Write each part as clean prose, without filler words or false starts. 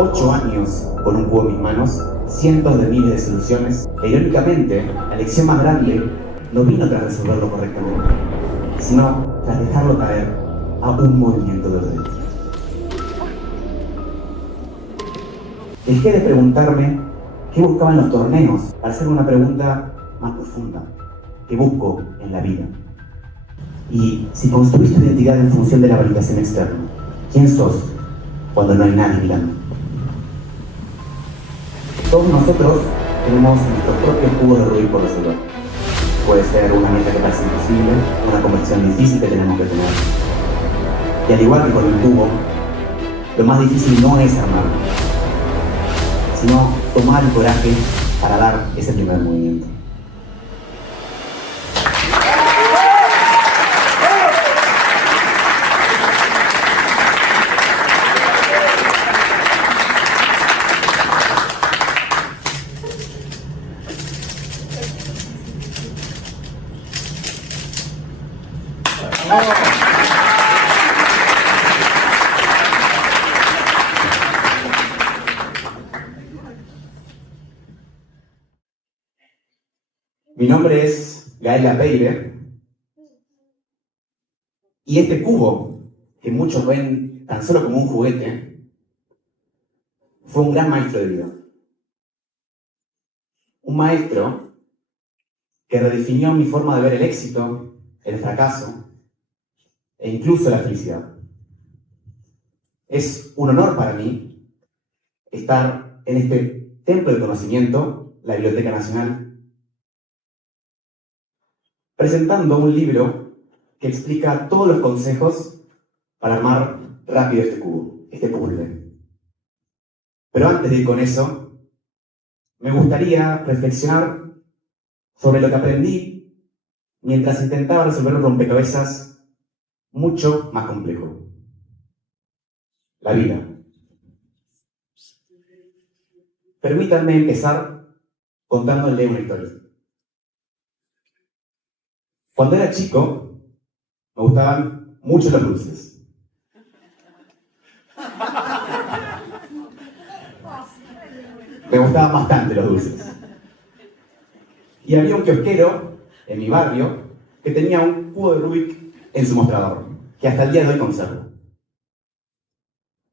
8 años con un cubo en mis manos, cientos de miles de soluciones, e irónicamente, la lección más grande no vino tras resolverlo correctamente, sino tras dejarlo caer a un movimiento de orden. Dejé de preguntarme qué buscaba en los torneos para hacer una pregunta más profunda. ¿Qué busco en la vida? Y si construís tu identidad en función de la validación externa, ¿quién sos cuando no hay nadie mirando? Todos nosotros tenemos nuestros propios cubos de Rubik por resolver. Puede ser una meta que parece imposible, una conversación difícil que tenemos que tener. Y al igual que con el cubo, lo más difícil no es armarlo, sino tomar el coraje para dar ese primer movimiento. Mi nombre es Gael Lapeire y este cubo, que muchos ven tan solo como un juguete, fue un gran maestro de vida. Un maestro que redefinió mi forma de ver el éxito, el fracaso e incluso la felicidad. Es un honor para mí estar en este templo de conocimiento, la Biblioteca Nacional, presentando un libro que explica todos los consejos para armar rápido este cubo, este puzzle. Pero antes de ir con eso, me gustaría reflexionar sobre lo que aprendí mientras intentaba resolver un rompecabezas mucho más complejo. La vida. Permítanme empezar contándole una historia. Cuando era chico, me gustaban mucho los dulces. Me gustaban bastante los dulces. Y había un kiosquero en mi barrio que tenía un cubo de Rubik en su mostrador, que hasta el día de hoy conservo.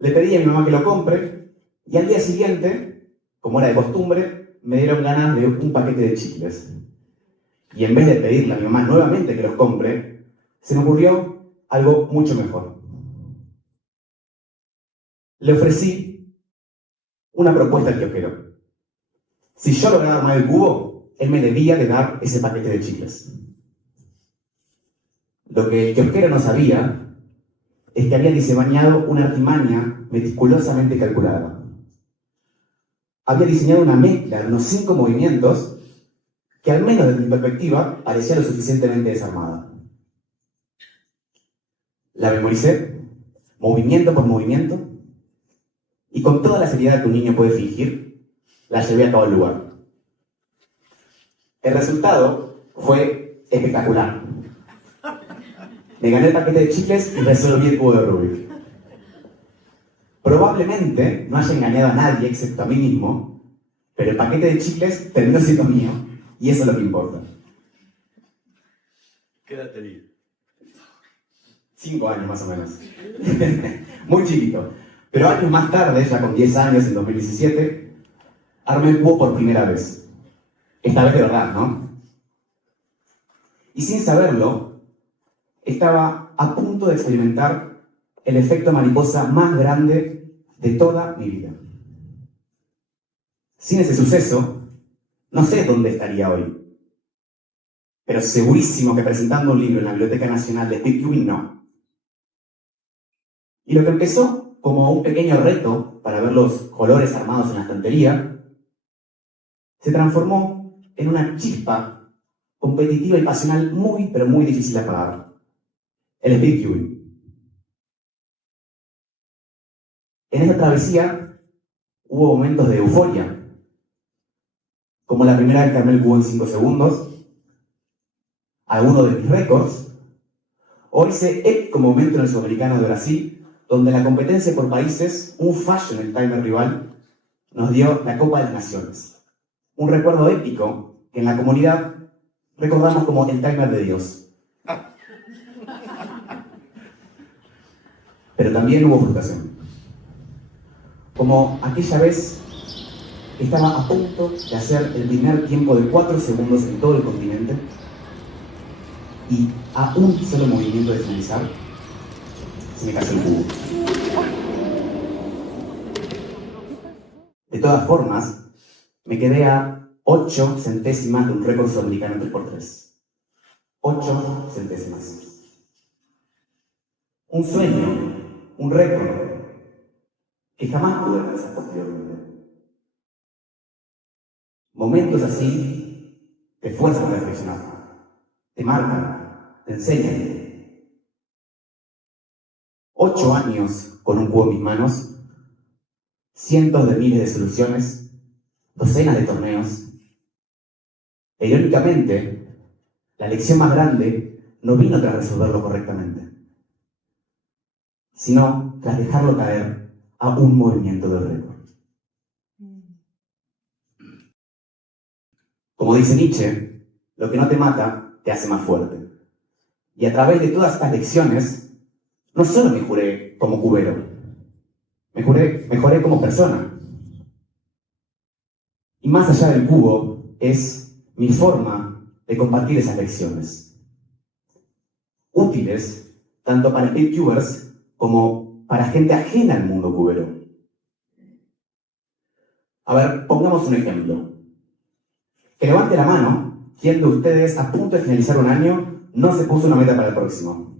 Le pedí a mi mamá que lo compre y al día siguiente, como era de costumbre, me dieron ganas de un paquete de chicles. Y en vez de pedirle a mi mamá nuevamente que los compre, se me ocurrió algo mucho mejor. Le ofrecí una propuesta al kiosquero. Si yo lograba armar el cubo, él me debía de dar ese paquete de chicles. Lo que el kiosquero no sabía es que había diseñado una artimaña meticulosamente calculada. Había diseñado una mezcla de unos 5 movimientos que al menos desde mi perspectiva parecía lo suficientemente desarmada. La memoricé, movimiento por movimiento, y con toda la seriedad que un niño puede fingir, la llevé a todo el lugar. El resultado fue espectacular. Me gané el paquete de chicles y resolví el cubo de Rubik. Probablemente no haya engañado a nadie excepto a mí mismo, pero el paquete de chicles terminó siendo mío, y eso es lo que importa. ¿Qué edad tenías? 5 años más o menos. Muy chiquito. Pero años más tarde, ya con 10 años, en 2017, armé el cubo por primera vez. Esta vez de verdad, ¿no? Y sin saberlo, estaba a punto de experimentar el efecto mariposa más grande de toda mi vida. Sin ese suceso, no sé dónde estaría hoy. Pero segurísimo que presentando un libro en la Biblioteca Nacional de Speed Cubing, no. Y lo que empezó como un pequeño reto para ver los colores armados en la estantería, se transformó en una chispa competitiva y pasional muy, pero muy difícil de apagar. El Speed Cubing. En esta travesía hubo momentos de euforia, como la primera vez que armé el cubo en 5 segundos, algunos de mis récords, o ese épico momento en el Sudamericano de Brasil, donde en la competencia por países, un fallo en el timer rival nos dio la Copa de las Naciones. Un recuerdo épico que en la comunidad recordamos como el timer de Dios. Pero también hubo frustración. Como aquella vez que estaba a punto de hacer el primer tiempo de 4 segundos en todo el continente y a un solo movimiento de finalizar, se me cayó el cubo. De todas formas, me quedé a 8 centésimas de un récord sudamericano 3x3. 8 centésimas. Un sueño, un récord, que jamás pude alcanzar posteriormente. Momentos así te fuerzan a reflexionar, te marcan, te enseñan. 8 años con un cubo en mis manos, cientos de miles de soluciones, docenas de torneos. E irónicamente, la lección más grande no vino tras resolverlo correctamente, sino tras dejarlo caer a un movimiento del récord. Como dice Nietzsche, lo que no te mata te hace más fuerte. Y a través de todas estas lecciones, no solo mejoré como cubero, mejoré como persona. Y más allá del cubo, es mi forma de compartir esas lecciones. Útiles tanto para speedcubers como para gente ajena al mundo cubero. A ver, pongamos un ejemplo. Que levante la mano, quien de ustedes a punto de finalizar un año no se puso una meta para el próximo.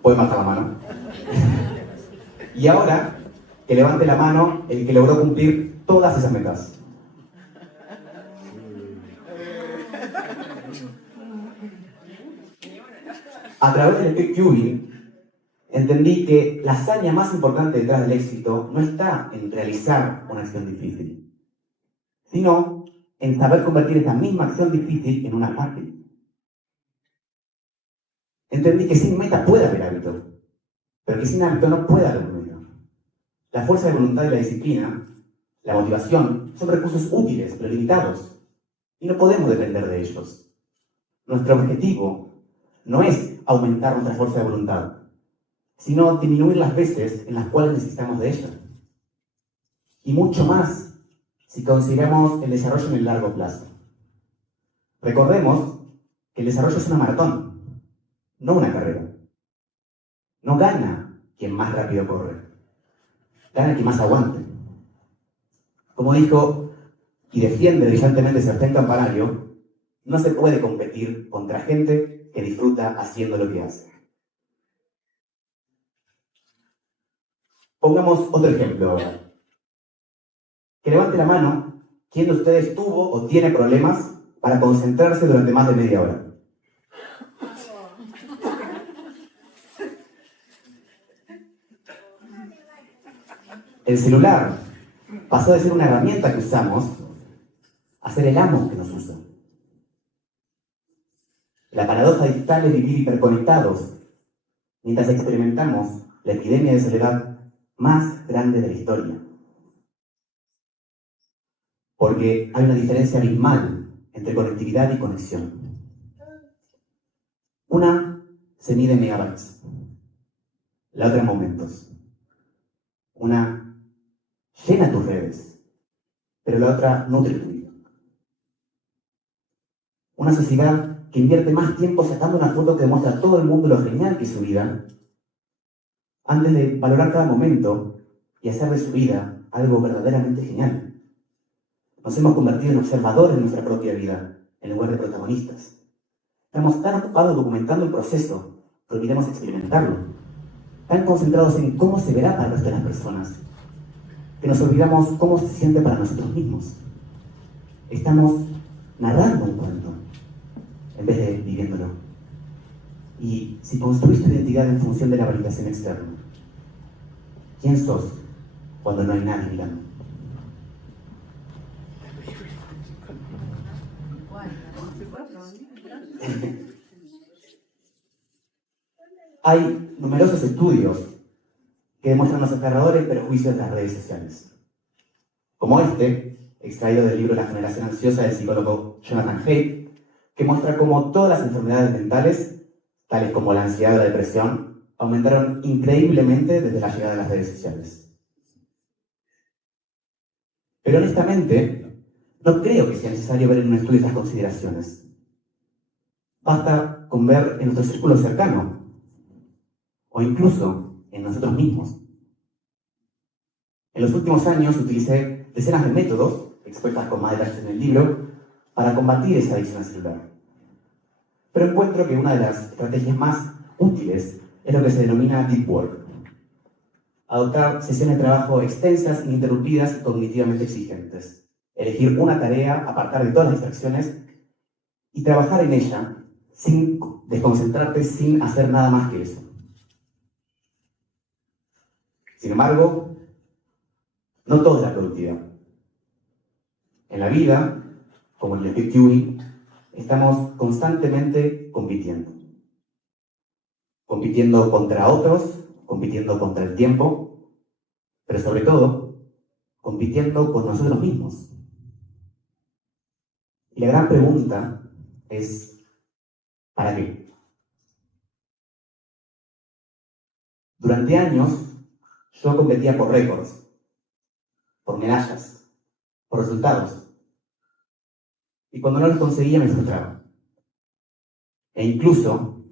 Pueden bajar la mano. Y ahora, que levante la mano el que logró cumplir todas esas metas. A través del speedcubing, entendí que la hazaña más importante detrás del éxito no está en realizar una acción difícil, sino en saber convertir esa misma acción difícil en una fácil. Entendí que sin meta puede haber hábito, pero que sin hábito no puede haber meta. La fuerza de voluntad y la disciplina, la motivación, son recursos útiles, pero limitados, y no podemos depender de ellos. Nuestro objetivo no es aumentar nuestra fuerza de voluntad, sino disminuir las veces en las cuales necesitamos de ella. Y mucho más si consideramos el desarrollo en el largo plazo. Recordemos que el desarrollo es una maratón, no una carrera. No gana quien más rápido corre, gana quien más aguante. Como dijo y defiende brillantemente Sebastián Campanario, no se puede competir contra gente que disfruta haciendo lo que hace. Pongamos otro ejemplo ahora. Que levante la mano quien de ustedes tuvo o tiene problemas para concentrarse durante más de media hora. El celular pasó de ser una herramienta que usamos a ser el amo que nos usa. La paradoja digital es vivir hiperconectados mientras experimentamos la epidemia de soledad más grande de la historia. Porque hay una diferencia abismal entre conectividad y conexión. Una se mide en megabytes, la otra en momentos. Una llena tus redes, pero la otra nutre tu vida. Una sociedad que invierte más tiempo sacando una foto que demuestra a todo el mundo lo genial que es su vida, antes de valorar cada momento y hacer de su vida algo verdaderamente genial. Nos hemos convertido en observadores de nuestra propia vida, en lugar de protagonistas. Estamos tan ocupados documentando el proceso que olvidemos experimentarlo. Tan concentrados en cómo se verá para el resto de las personas, que nos olvidamos cómo se siente para nosotros mismos. Estamos narrando un cuento, en vez de viviéndolo. Y si construís tu identidad en función de la validación externa, ¿quién sos cuando no hay nadie mirando? Hay numerosos estudios que demuestran los aterradores perjuicios de las redes sociales, como este, extraído del libro La generación ansiosa del psicólogo Jonathan Haidt, que muestra cómo todas las enfermedades mentales, tales como la ansiedad o la depresión, aumentaron increíblemente desde la llegada de las redes sociales. Pero honestamente, no creo que sea necesario ver en un estudio estas consideraciones. Basta con ver en nuestro círculo cercano, o incluso en nosotros mismos. En los últimos años utilicé decenas de métodos, expuestas con más detalles en el libro, para combatir esa adicción al celular. Pero encuentro que una de las estrategias más útiles es lo que se denomina deep work. Adoptar sesiones de trabajo extensas, ininterrumpidas y cognitivamente exigentes. Elegir una tarea, apartar de todas las distracciones y trabajar en ella sin desconcentrarte, sin hacer nada más que eso. Sin embargo, no todo es la productividad. En la vida, como en el Big Theory, estamos constantemente compitiendo. Compitiendo contra otros, compitiendo contra el tiempo, pero sobre todo, compitiendo con nosotros mismos. Y la gran pregunta es, ¿para qué? Durante años, yo competía por récords, por medallas, por resultados. Y cuando no los conseguía me frustraba. E incluso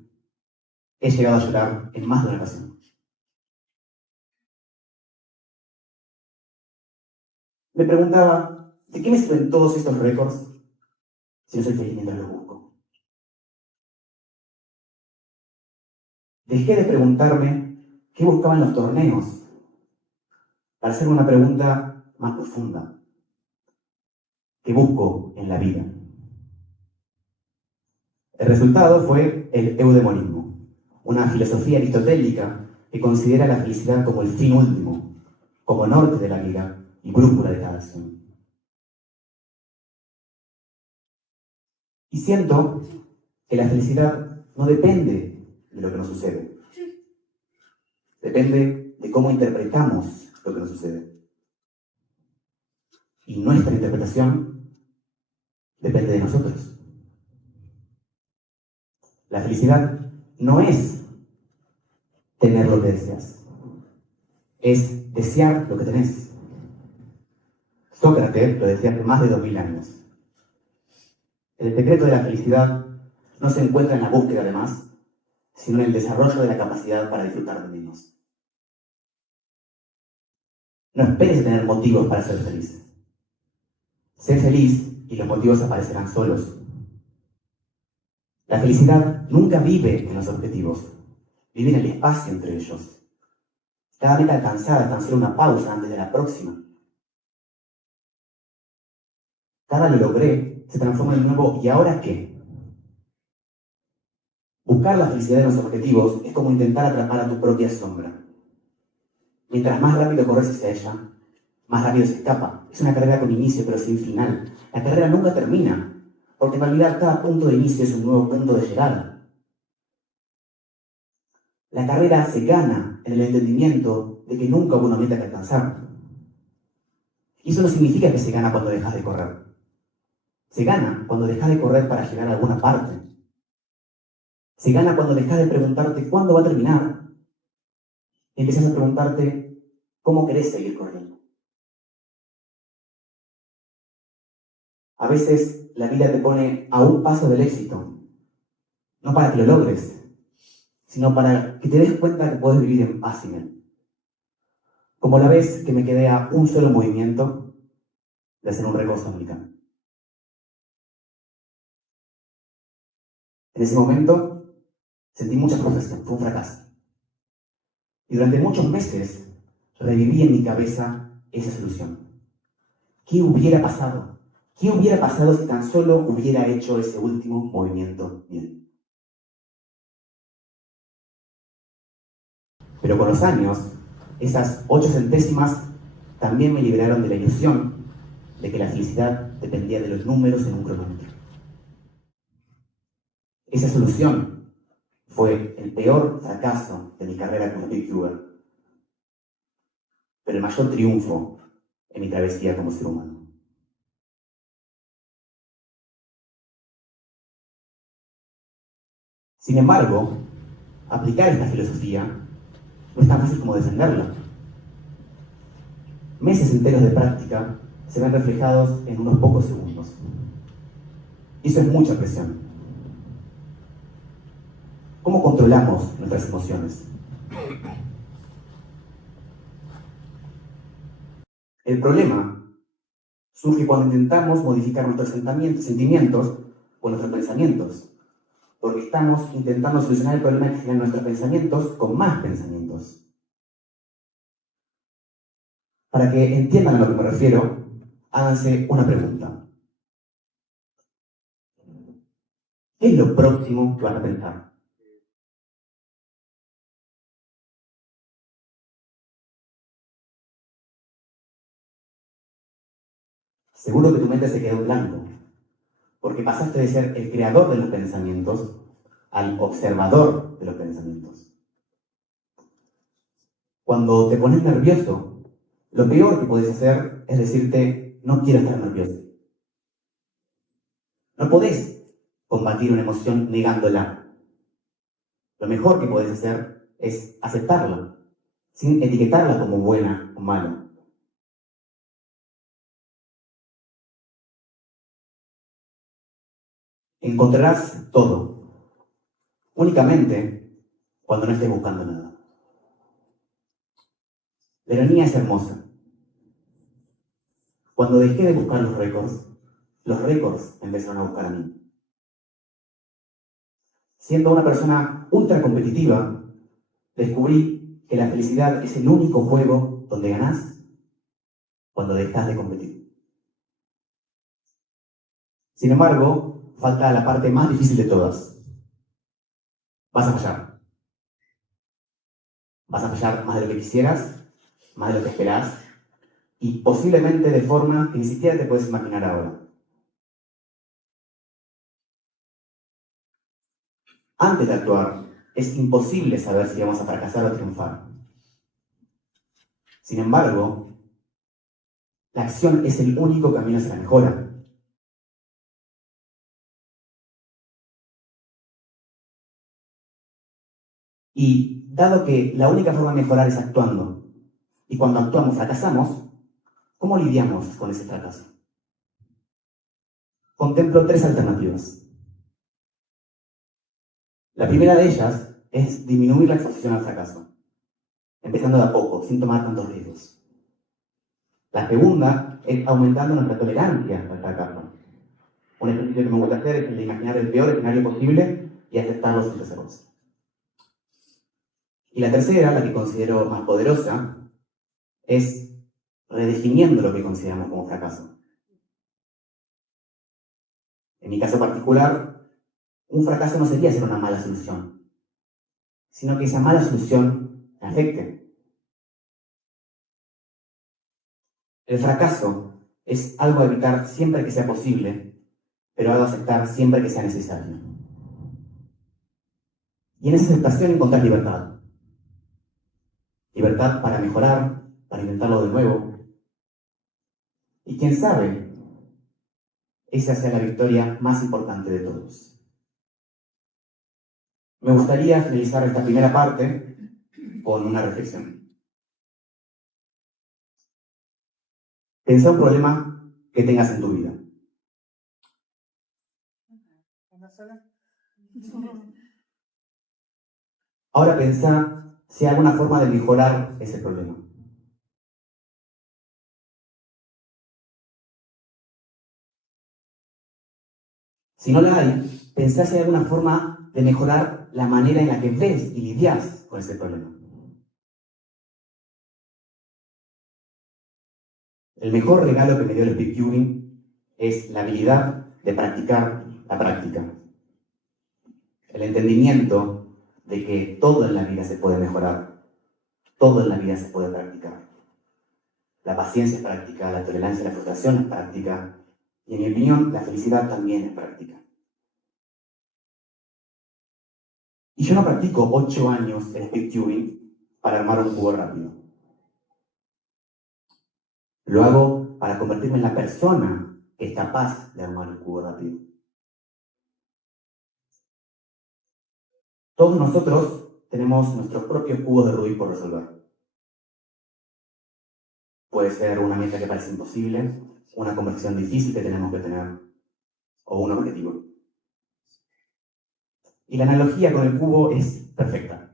he llegado a llorar en más de una ocasión. Me preguntaba, ¿de qué me sirven todos estos récords si no soy feliz mientras los busco? Dejé de preguntarme qué buscaba en los torneos para hacer una pregunta más profunda. ¿Qué busco en la vida? El resultado fue el eudemonismo, una filosofía aristotélica que considera la felicidad como el fin último, como norte de la vida y brújula de cada acción. Y siento que la felicidad no depende de lo que nos sucede. Depende de cómo interpretamos lo que nos sucede. Y nuestra interpretación depende de nosotros. La felicidad no es tener lo que deseas, es desear lo que tenés. Sócrates lo decía hace más de 2000 años. El secreto de la felicidad no se encuentra en la búsqueda de más, sino en el desarrollo de la capacidad para disfrutar de menos. No esperes a tener motivos para ser feliz. Sé feliz y los motivos aparecerán solos. La felicidad nunca vive en los objetivos, vive en el espacio entre ellos. Cada meta alcanzada es tan solo una pausa antes de la próxima. Cada lo logré se transforma en un nuevo ¿y ahora qué? Buscar la felicidad en los objetivos es como intentar atrapar a tu propia sombra. Mientras más rápido corres hacia ella, más rápido se escapa. Es una carrera con inicio pero sin final. La carrera nunca termina, porque en realidad cada punto de inicio es un nuevo punto de llegada. La carrera se gana en el entendimiento de que nunca hubo una meta que alcanzar. Y eso no significa que se gana cuando dejas de correr. Se gana cuando dejas de correr para llegar a alguna parte. Se gana cuando dejas de preguntarte cuándo va a terminar y empiezas a preguntarte cómo querés seguir corriendo. A veces la vida te pone a un paso del éxito, no para que lo logres, sino para que te des cuenta que podés vivir en paz sin él. Como la vez que me quedé a un solo movimiento de hacer un récord sudamericano. En ese momento sentí mucha frustración, fue un fracaso. Y durante muchos meses reviví en mi cabeza esa solución. ¿Qué hubiera pasado? ¿Qué hubiera pasado si tan solo hubiera hecho ese último movimiento bien? Pero con los años, esas 8 centésimas también me liberaron de la ilusión de que la felicidad dependía de los números en un cronómetro. Esa solución fue fue el peor fracaso de mi carrera como speedcuber, pero el mayor triunfo en mi travesía como ser humano. Sin embargo, aplicar esta filosofía no es tan fácil como defenderla. Meses enteros de práctica se ven reflejados en unos pocos segundos. Y eso es mucha presión. ¿Cómo controlamos nuestras emociones? El problema surge cuando intentamos modificar nuestros sentimientos o nuestros pensamientos, porque estamos intentando solucionar el problema que generan nuestros pensamientos con más pensamientos. Para que entiendan a lo que me refiero, háganse una pregunta. ¿Qué es lo próximo que van a pensar? Seguro que tu mente se quedó en blanco, porque pasaste de ser el creador de los pensamientos al observador de los pensamientos. Cuando te pones nervioso, lo peor que podés hacer es decirte, no quiero estar nervioso. No podés combatir una emoción negándola. Lo mejor que podés hacer es aceptarla, sin etiquetarla como buena o mala. Encontrarás todo, únicamente cuando no estés buscando nada. La ironía es hermosa. Cuando dejé de buscar los récords empezaron a buscar a mí. Siendo una persona ultra competitiva, descubrí que la felicidad es el único juego donde ganás cuando dejas de competir. Sin embargo, falta la parte más difícil de todas. Vas a fallar. Vas a fallar más de lo que quisieras, más de lo que esperás, y posiblemente de forma que ni siquiera te puedes imaginar ahora. Antes de actuar, es imposible saber si vamos a fracasar o triunfar. Sin embargo, la acción es el único camino hacia la mejora. Y dado que la única forma de mejorar es actuando, y cuando actuamos fracasamos, ¿cómo lidiamos con ese fracaso? Contemplo tres alternativas. La primera de ellas es disminuir la exposición al fracaso, empezando de a poco, sin tomar tantos riesgos. La segunda es aumentando nuestra tolerancia al fracaso. Un ejercicio que me gusta hacer es el de imaginar el peor escenario posible y aceptarlo sin reservarse. Y la tercera, la que considero más poderosa, es redefiniendo lo que consideramos como fracaso. En mi caso particular, un fracaso no sería ser una mala solución, sino que esa mala solución me afecte. El fracaso es algo a evitar siempre que sea posible, pero algo a aceptar siempre que sea necesario. Y en esa aceptación encontrar libertad. Libertad para mejorar, para intentarlo de nuevo. Y quién sabe, esa sea la victoria más importante de todos. Me gustaría finalizar esta primera parte con una reflexión. Pensá un problema que tengas en tu vida. Ahora pensá si hay alguna forma de mejorar ese problema. Si no la hay, pensá si hay alguna forma de mejorar la manera en la que ves y lidias con ese problema. El mejor regalo que me dio el speedcubing es la habilidad de practicar la práctica. El entendimiento de que todo en la vida se puede mejorar, todo en la vida se puede practicar. La paciencia es práctica, la tolerancia a la frustración es práctica, y en mi opinión, la felicidad también es práctica. Y yo no practico 8 años el speedtubing para armar un cubo rápido. Lo hago para convertirme en la persona que es capaz de armar un cubo rápido. Todos nosotros tenemos nuestros propios cubos de Rubik por resolver. Puede ser una meta que parece imposible, una conversación difícil que tenemos que tener, o un objetivo. Y la analogía con el cubo es perfecta.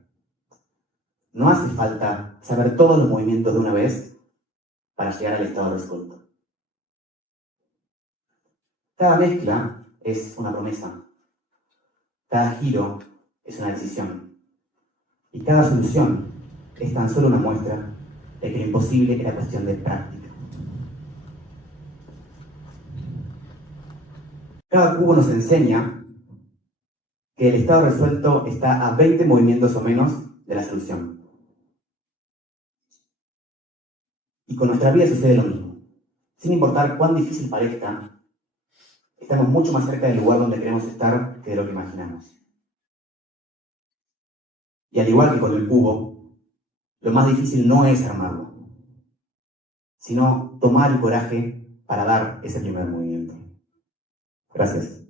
No hace falta saber todos los movimientos de una vez para llegar al estado resuelto. Cada mezcla es una promesa. Cada giro es una decisión. Y cada solución es tan solo una muestra de que lo imposible era cuestión de práctica. Cada cubo nos enseña que el estado resuelto está a 20 movimientos o menos de la solución. Y con nuestra vida sucede lo mismo. Sin importar cuán difícil parezca, estamos mucho más cerca del lugar donde queremos estar que de lo que imaginamos. Y al igual que con el cubo, lo más difícil no es armarlo, sino tomar el coraje para dar ese primer movimiento. Gracias.